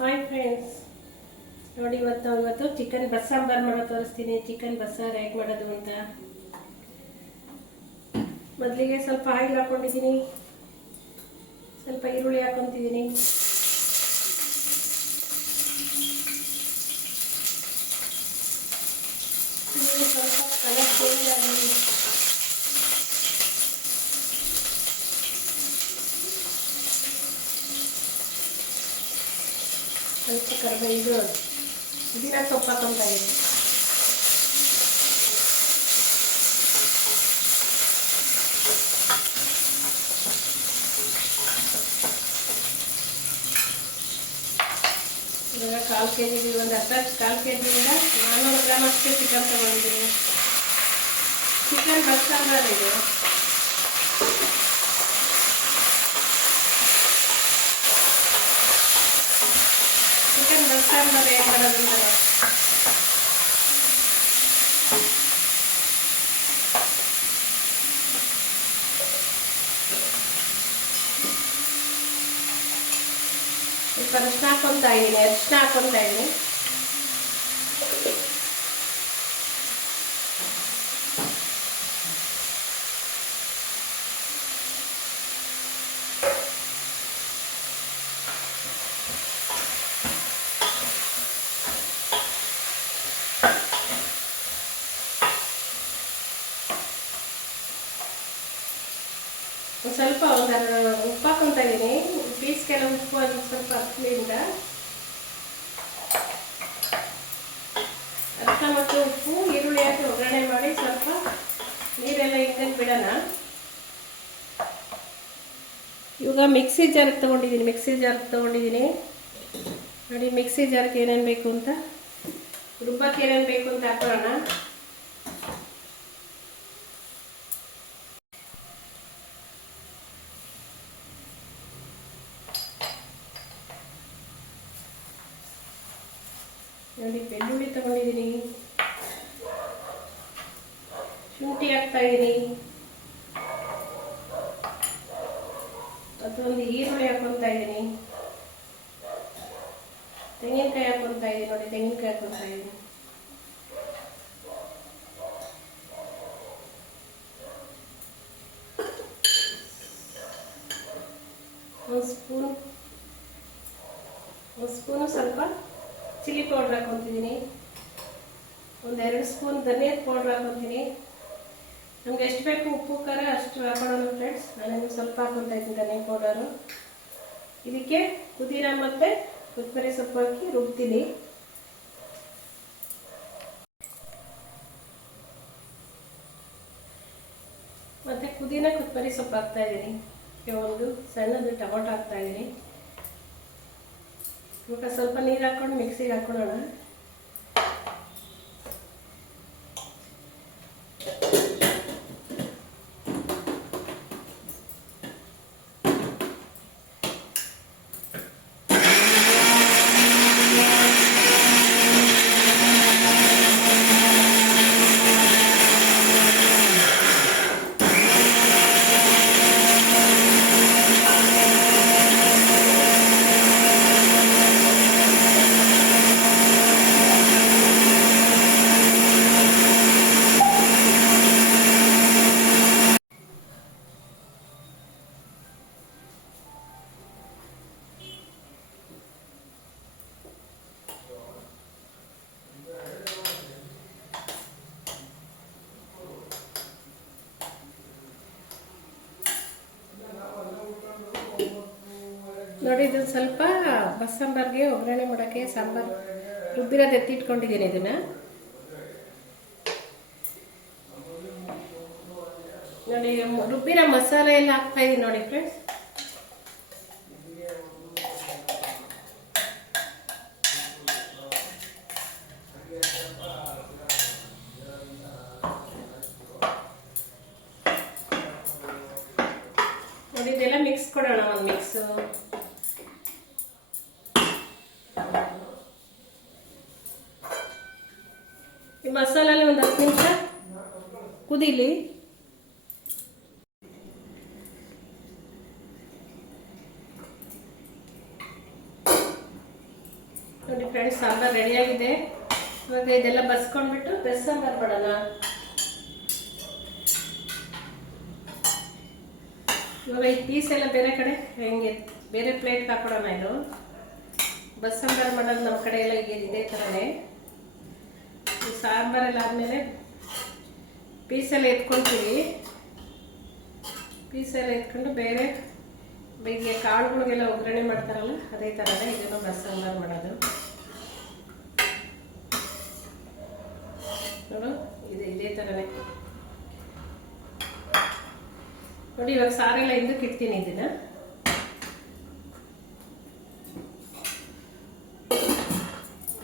Hi friends, ನೋಡಿ ಇವತ್ತು chicken ಬಸ್ಸಾಂಬಾರ್ ಮಾಡೋ ತೋರಿಸ್ತೀನಿ. ಚಿಕನ್ ಬಸ್ಸಾರು ಹೇಗೆ ಮಾಡೋದು ಅಂತ. ಮೊದಲಿಗೆ ಸ್ವಲ್ಪ ಆಯಿಲ್ ಹಾಕೊಂಡಿದ್ದೀನಿ, ಸ್ವಲ್ಪ ಈರುಳ್ಳಿ ಹಾಕೊತಿದ್ದೀನಿ, ಸ್ವಲ್ಪ ಕಲರ್ ಚೇಂಜ್ ಆಗಿ ಸ್ವಲ್ಪ ಕರಿಬೇವು ಪುದೀನ ಸೊಪ್ಪು ಹಾಕೊತಾ ಇದ್ದೀನಿ. ಇವಾಗ 1/4 kg ಒಂದು ಅರ್ಧ 1/4 kgಯಿಂದ 400 ಗ್ರಾಮ್ ಅಷ್ಟು ಚಿಕನ್ ತಗೊಂಡಿದ್ದೀನಿ. ಚಿಕನ್ ಬಸ್ಸಾಂಬಾರ್ ಇದು. ಚಿಕನ್ ಬಸ್ಸಾಂಬಾರ್ ಹೇಗೆ ಮಾಡೋದು ಅಂತ ಸ್ವಲ್ಪ ಅರಿಶಿನ ಹಾಕೊತಾ ಇದ್ದೀನಿ. ಸ್ವಲ್ಪ ಉಪ್ಪು ಹಾಕೊತಾ ಇದ್ದೀನಿ. ಪೀಸ್ಗೆಲ್ಲ ಉಪ್ಪು ಅದು ಸ್ವಲ್ಪ ಹತ್ತಲಿಂದ ಅರಿಶಿನ ಮತ್ತು ಉಪ್ಪು ಈರುಳ್ಳಿ ಹಾಕಿ ಒಗ್ಗರಣೆ ಮಾಡಿ ಸ್ವಲ್ಪ ನೀರೆಲ್ಲ ಹಿಂಗೆ ಬಿಡೋಣ. ಇವಾಗ ಮಿಕ್ಸಿ ಜಾರ್ಗೆ ತೊಗೊಂಡಿದ್ದೀನಿ. ನೋಡಿ, ಮಿಕ್ಸಿ ಜಾರ್ಗೆ ಏನೇನು ಬೇಕು ಅಂತ, ರುಬ್ಬಕ್ಕೆ ಏನೇನು ಬೇಕು ಅಂತ ಹಾಕೊಳ್ಳೋಣ. ನೋಡಿ, ಬೆಳ್ಳುಳ್ಳಿ ತಗೊಂಡಿದ್ದೀನಿ, ಶುಂಠಿ ಹಾಕ್ತಾ ಇದ್ದೀನಿ, ಮತ್ತೊಂದು ಈರುಳ್ಳಿ ಹಾಕೊತಾ ಇದ್ದೀನಿ, ತೆಂಗಿನಕಾಯಿ ಹಾಕೊತಾ ಇದ್ದೀನಿ. ನೋಡಿ, ತೆಂಗಿನಕಾಯಿ ಹಾಕೊತಾ ಇದ್ದೀನಿ, ಒಂದು ಸ್ಪೂನು ಸ್ವಲ್ಪ ಚಿಲ್ಲಿ ಪೌಡ್ರ್ ಹಾಕೊತಿದ್ದೀನಿ, ಒಂದು 2 ಸ್ಪೂನ್ ಧನಿಯದ ಪೌಡ್ರ್ ಹಾಕೊತೀನಿ. ನಮ್ಗೆ ಎಷ್ಟು ಬೇಕು ಉಪ್ಪು ಖಾರ ಅಷ್ಟು ಹಾಕೊಳ್ಳೋಣ ಫ್ರೆಂಡ್ಸ್. ನಾನೇನು ಸ್ವಲ್ಪ ಹಾಕೊತಾ ಇದ್ದೀನಿ ಧನಿಯಾ ಪೌಡರು. ಇದಕ್ಕೆ ಪುದೀನ ಮತ್ತು ಕೊತ್ತಂಬರಿ ಸೊಪ್ಪು ಹಾಕಿ ರುಬ್ತೀನಿ. ಮತ್ತು ಪುದೀನ ಕೊತ್ತಂಬರಿ ಸೊಪ್ಪು ಹಾಕ್ತಾ ಇದ್ದೀನಿ. ಒಂದು ಸಣ್ಣದು ಟೊಮೊಟೊ ಹಾಕ್ತಾ ಇದ್ದೀನಿ. ಇವಾಗ ಸ್ವಲ್ಪ ನೀರು ಹಾಕೊಂಡು ಮಿಕ್ಸಿಗೆ ಹಾಕೊಳ್ಳೋಣ. ನೋಡಿ, ಇದು ಸ್ವಲ್ಪ ಬಸ್ಸಾಂಬಾರ್ಗೆ ಒಗ್ಗರಣೆ ಮಾಡೋಕ್ಕೆ ಸಾಂಬಾರು ರುಬ್ಬಿರೋದು ಎತ್ತಿಟ್ಕೊಂಡಿದ್ದೀನಿ. ಇದನ್ನ ನೋಡಿ, ರುಬ್ಬಿರೋ ಮಸಾಲೆ ಎಲ್ಲ ಹಾಕ್ತಾ ಇದೀನಿ. ನೋಡಿ ಫ್ರೆಂಡ್ಸ್, ನೋಡಿ ಇದೆಲ್ಲ ಮಿಕ್ಸ್ ಕೊಡೋಣ. ಒಂದು ಮಿಕ್ಸ್ ಈ ಮಸಾಲೆಲ್ಲ ಒಂದು 10 ನಿಮಿಷ ಕುದೀಲಿ. ಫ್ರೆಂಡ್ಸ್, ಸಾಂಬಾರು ರೆಡಿಯಾಗಿದೆ. ಇವಾಗ ಇದೆಲ್ಲ ಬಸ್ಕೊಂಡ್ಬಿಟ್ಟು ಸಾಂಬಾರು ಮಾಡೋಣ. ಇವಾಗ ಈ ಪೀಸ್ ಎಲ್ಲ ಬೇರೆ ಕಡೆ ಹೆಂಗೆ ಬೇರೆ ಪ್ಲೇಟ್ಗೆ ಹಾಕೊಡೋಣ. ಇದು ಸಾಂಬಾರು ಮಾಡೋದು ನಮ್ಮ ಕಡೆ ಎಲ್ಲ ಇದೇ ಥರನೇ. ಸಾಂಬಾರೆಲ್ಲ ಆದಮೇಲೆ ಪೀಸೆಲ್ಲ ಎತ್ಕೊಳ್ತೀವಿ. ಪೀಸೆಲ್ಲ ಎತ್ಕೊಂಡು ಬೇರೆ ಈಗ ಕಾಳುಗಳಿಗೆಲ್ಲ ಒಗ್ಗರಣೆ ಮಾಡ್ತಾರಲ್ಲ ಅದೇ ಥರನೇ ಇದನ್ನು ಸಾಂಬಾರು ಮಾಡೋದು. ನೋಡು, ಇದೇ ಥರನೇ ನೋಡಿ. ಇವಾಗ ಸಾರೆಲ್ಲ ಹಿಂದಕ್ಕೆ ಇಡ್ತೀನಿ. ಇದನ್ನ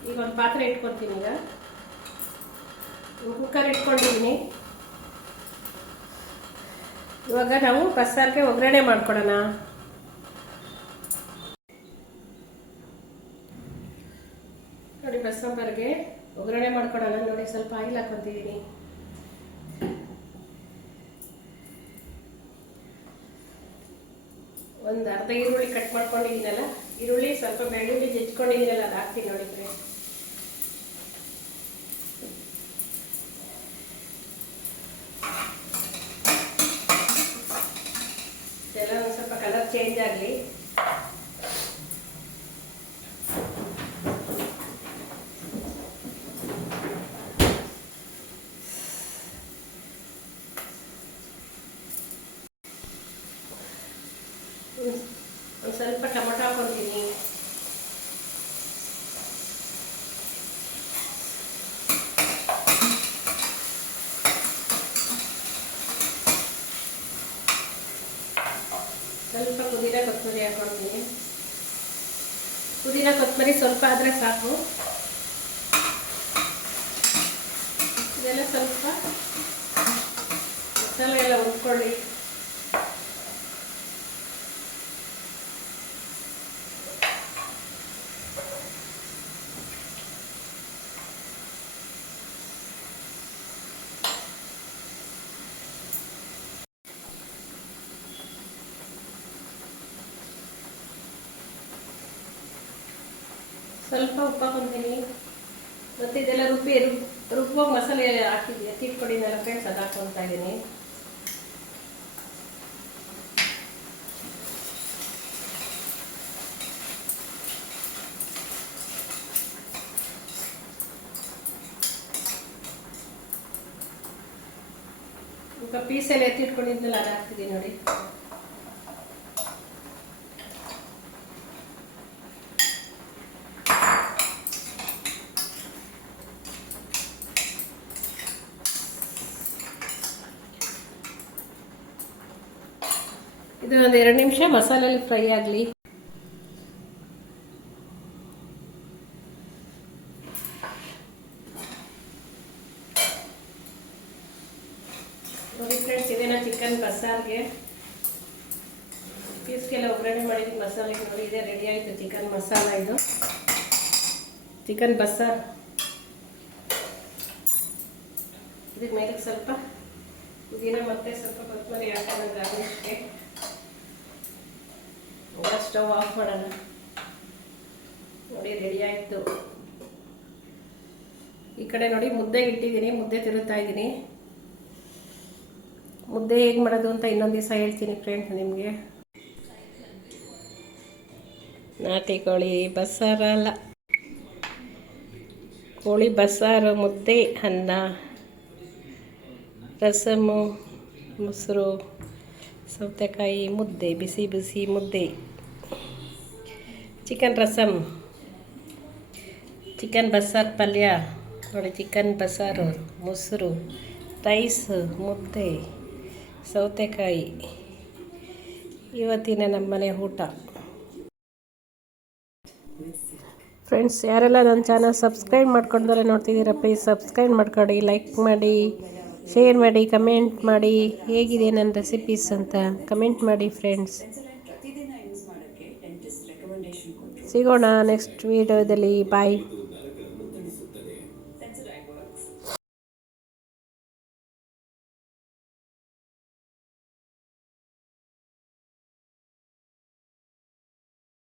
ಈಗ ಒಂದು ಪಾತ್ರೆ ಇಟ್ಕೊತೀನಿ. ಈಗ ಕುಕ್ಕರ್ ಇಟ್ಕೊಂಡಿದ್ದೀನಿ. ಇವಾಗ ನಾವು ಬಸ್ಸಾರಿಗೆ ಒಗ್ಗರಣೆ ಮಾಡ್ಕೊಡೋಣ. ನೋಡಿ, ಸಾಂಬಾರಿಗೆ ಒಗ್ಗರಣೆ ಮಾಡ್ಕೊಡೋಣ. ನೋಡಿ, ಸ್ವಲ್ಪ ಆಯಿಲ್ ಹಾಕೊತಿದ್ದೀನಿ. ಒಂದು ಅರ್ಧ ಈರುಳ್ಳಿ ಕಟ್ ಮಾಡ್ಕೊಂಡಿದ್ದೀನಲ್ಲ, ಈರುಳ್ಳಿ ಸ್ವಲ್ಪ ಬೆಳ್ಳುಳ್ಳಿ ಜಜ್ಕೊಂಡಿದ್ದೀನಲ್ಲ, ಅದು ಹಾಕ್ತೀನಿ. ನೋಡಿ ಫ್ರೆಂಡ್ಸ್, ಎಲ್ಲ ಒಂದು ಸ್ವಲ್ಪ ಕಲರ್ ಚೇಂಜ್ ಆಗಲಿ. ಒಂದು ಸ್ವಲ್ಪ ಟೊಮೊಟೊ ಹಾಕೊತೀನಿ. ಸ್ವಲ್ಪ ಪುದೀನ ಕೊತ್ತಂಬರಿ ಹಾಕೊಡ್ತೀನಿ. ಪುದೀನ ಕೊತ್ತಂಬರಿ ಸ್ವಲ್ಪ ಆದರೆ ಸಾಕು. ಇದೆಲ್ಲ ಸ್ವಲ್ಪ ಮಸಾಲೆ ಎಲ್ಲ ಹುರ್ಕೊಳ್ಳಿ. ಸ್ವಲ್ಪ ಉಪ್ಪು ಹಾಕೊತೀನಿ. ಮತ್ತು ಇದೆಲ್ಲ ರುಬ್ಬುವಾಗ ಮಸಾಲೆ ಹಾಕಿದ್ವಿ, ಎತ್ತಿಟ್ಕೊಂಡಿದ್ದೆಲ್ಲ ಫ್ರೆಂಡ್ಸ್, ಅದು ಹಾಕ್ಕೊತಾ ಇದ್ದೀನಿ. ಈಗ ಪೀಸೆಲ್ಲ ಎತ್ತಿಟ್ಕೊಂಡಿದ್ದೆಲ್ಲ ಅದು ಹಾಕ್ತಿದ್ದೀನಿ. ನೋಡಿ, ಇದು ಒಂದು 2 ನಿಮಿಷ ಮಸಾಲೆಯಲ್ಲಿ ಫ್ರೈ ಆಗಲಿ. ನೋಡಿ ಫ್ರೆಂಡ್ಸ್, ಇದೇನಾ ಚಿಕನ್ ಬಸ್ಸಾರ್ಗೆ ಪೀಸ್ಗೆಲ್ಲ ಒಗ್ಗರಣೆ ಮಾಡಿದ ಮಸಾಲೆ. ನೋಡಿ, ಇದೇ ರೆಡಿ ಆಯಿತು ಚಿಕನ್ ಮಸಾಲ. ಇದು ಚಿಕನ್ ಬಸ್ಸಾರ್. ಇದಕ್ಕೆ ಮೇಲೆ ಸ್ವಲ್ಪ ಪುದೀನ ಮತ್ತೆ ಸ್ವಲ್ಪ ಕೊತ್ತಂಬರಿ ಹಾಕೋಣ ಗಾರ್ನಿಷ್ಗೆ. ಸ್ಟವ್ ಆಫ್ ಮಾಡೋಣ. ನೋಡಿ, ರೆಡಿ ಆಯಿತು. ಈ ಕಡೆ ನೋಡಿ ಮುದ್ದೆ ಇಟ್ಟಿದ್ದೀನಿ, ಮುದ್ದೆ ತಿರುತ್ತಾ ಇದ್ದೀನಿ. ಮುದ್ದೆ ಹೇಗೆ ಮಾಡೋದು ಅಂತ ಇನ್ನೊಂದು ದಿವಸ ಹೇಳ್ತೀನಿ ಫ್ರೆಂಡ್ಸ್ ನಿಮಗೆ. ನಾಟಿ ಕೋಳಿ ಬಸ್ಸಾರ ಅಲ್ಲ, ಕೋಳಿ ಬಸ್ಸಾರು, ಮುದ್ದೆ, ಅನ್ನ, ರಸಮ್ಮು, ಮೊಸರು, ಸೌತೆಕಾಯಿ ಮುದ್ದೆ, ಬಿಸಿ ಬಿಸಿ ಮುದ್ದೆ, ಚಿಕನ್ ರಸಮ್, ಚಿಕನ್ ಬಸ್ಸಾರು ಪಲ್ಯ. ನೋಡಿ, ಚಿಕನ್ ಬಸ್ಸಾರು, ಮೊಸರು, ರೈಸ್, ಮುದ್ದೆ, ಸೌತೆಕಾಯಿ. ಇವತ್ತಿನ ನಮ್ಮನೆ ಊಟ. ಫ್ರೆಂಡ್ಸ್, ಯಾರೆಲ್ಲ ನನ್ನ ಚಾನಲ್ ಸಬ್ಸ್ಕ್ರೈಬ್ ಮಾಡ್ಕೊಂಡ್ರೆ ನೋಡ್ತಿದ್ದೀರಾ, ಪ್ಲೀಸ್ ಸಬ್ಸ್ಕ್ರೈಬ್ ಮಾಡ್ಕೊಳ್ಳಿ, ಲೈಕ್ ಮಾಡಿ, ಶೇರ್ ಮಾಡಿ, ಕಮೆಂಟ್ ಮಾಡಿ. ಹೇಗಿದೆ ನನ್ನ ರೆಸಿಪೀಸ್ ಅಂತ ಕಮೆಂಟ್ ಮಾಡಿ ಫ್ರೆಂಡ್ಸ್. ಸಿಗೋಣ ನೆಕ್ಸ್ಟ್ ವೀಡಿಯೋದಲ್ಲಿ. ಬಾಯ್.